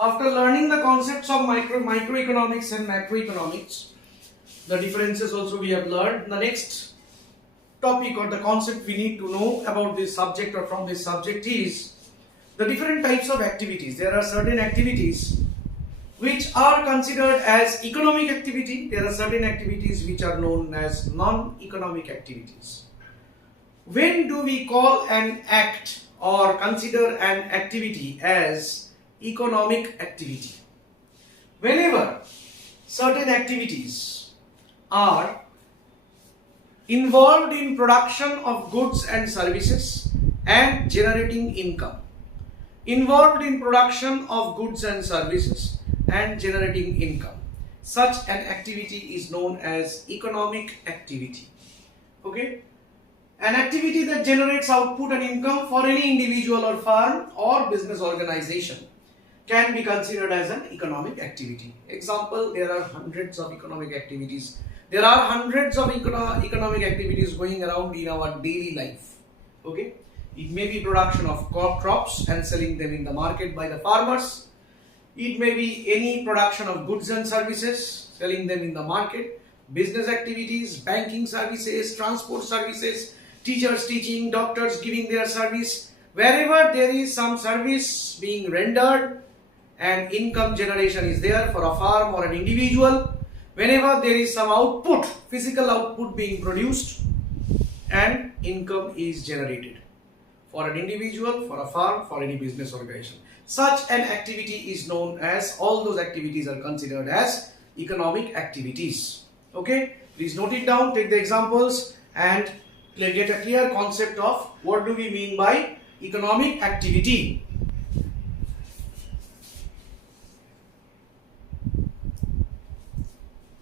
After learning the concepts of microeconomics and macroeconomics, the differences also we have learned. The next topic or the concept we need to know about this subject or from this subject is the different types of activities. There are certain activities which are considered as economic activity. There are certain activities which are known as non-economic activities. When do we call an act or consider an activity as economic activity? Whenever certain activities are involved in production of goods and services and generating income. Involved in production of goods and services and generating income. Such an activity is known as economic activity. Okay? An activity that generates output and income for any individual or firm or business organization can be considered as an economic activity. Example, there are hundreds of economic activities. There are hundreds of economic activities going around in our daily life. Okay? It may be production of crops and selling them in the market by the farmers. It may be any production of goods and services, selling them in the market. Business activities, banking services, transport services, teachers teaching, doctors giving their service. Wherever there is some service being rendered and income generation is there for a farm or an individual, whenever there is some output, physical output being produced and income is generated for an individual, for a farm, for any business organization. Such an activity is known as, all those activities are considered as economic activities. Okay, please note it down, take the examples and get a clear concept of what do we mean by economic activity.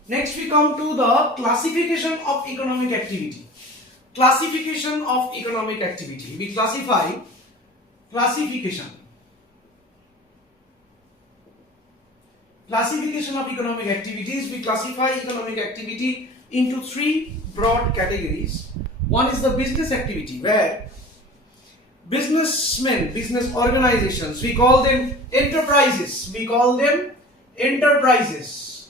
Next we come to the classification of economic activity. Classification of economic activity. We classify classification of economic activities. We classify economic activity into three broad categories. One is the business activity, where businessmen, business organizations, we call them enterprises. We call them enterprises,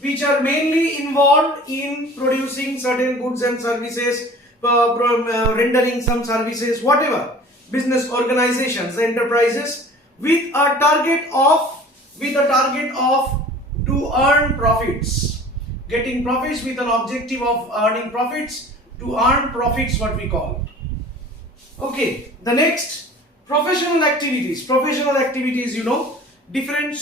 which are mainly involved in producing certain goods and services, rendering some services, whatever. Business organizations, enterprises, with a target of to earn profits, getting profits with an objective of earning profits, to earn profits, what we call. Okay, the next, professional activities. Professional activities, you know, different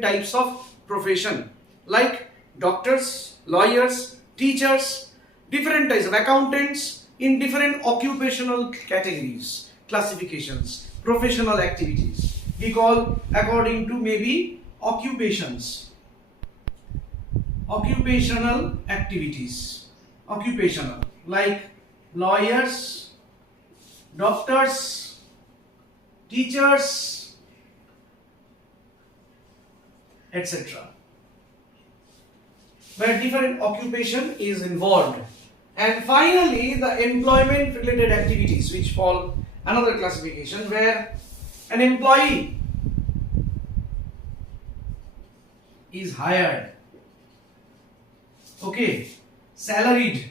types of profession, like doctors, lawyers, teachers, different types of accountants in different occupational categories, classifications, professional activities. We call according to maybe occupations, occupational activities, occupational, like lawyers, doctors, teachers, etc. Where different occupation is involved. And finally, the employment related activities, which fall another classification, where an employee is hired, okay, salaried,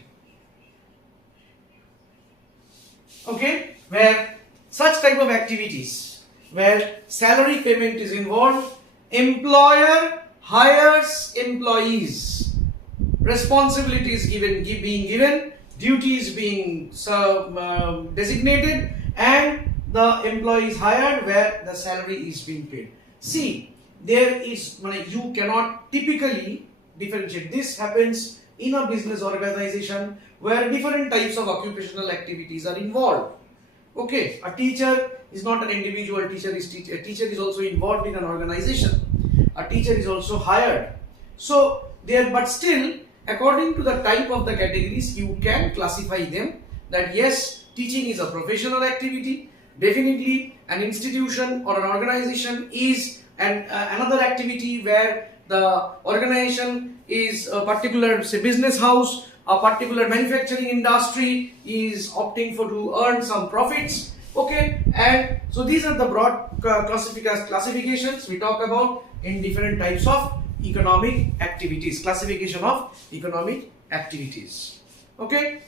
okay, where such type of activities where salary payment is involved, employer hires employees, responsibilities being given, duties being designated, and the employee is hired where the salary is being paid. See, there is, you cannot typically differentiate. This happens in a business organization where different types of occupational activities are involved. Okay, a teacher is not an individual teacher, a teacher is also involved in an organization. A teacher is also hired. So there, but still, according to the type of the categories, you can classify them that yes, teaching is a professional activity. Definitely an institution or an organization is another activity where the organization is a particular, say, business house, a particular manufacturing industry is opting for to earn some profits, Okay, and so these are the broad classifications we talk about in different types of economic activities, classification of economic activities. Okay,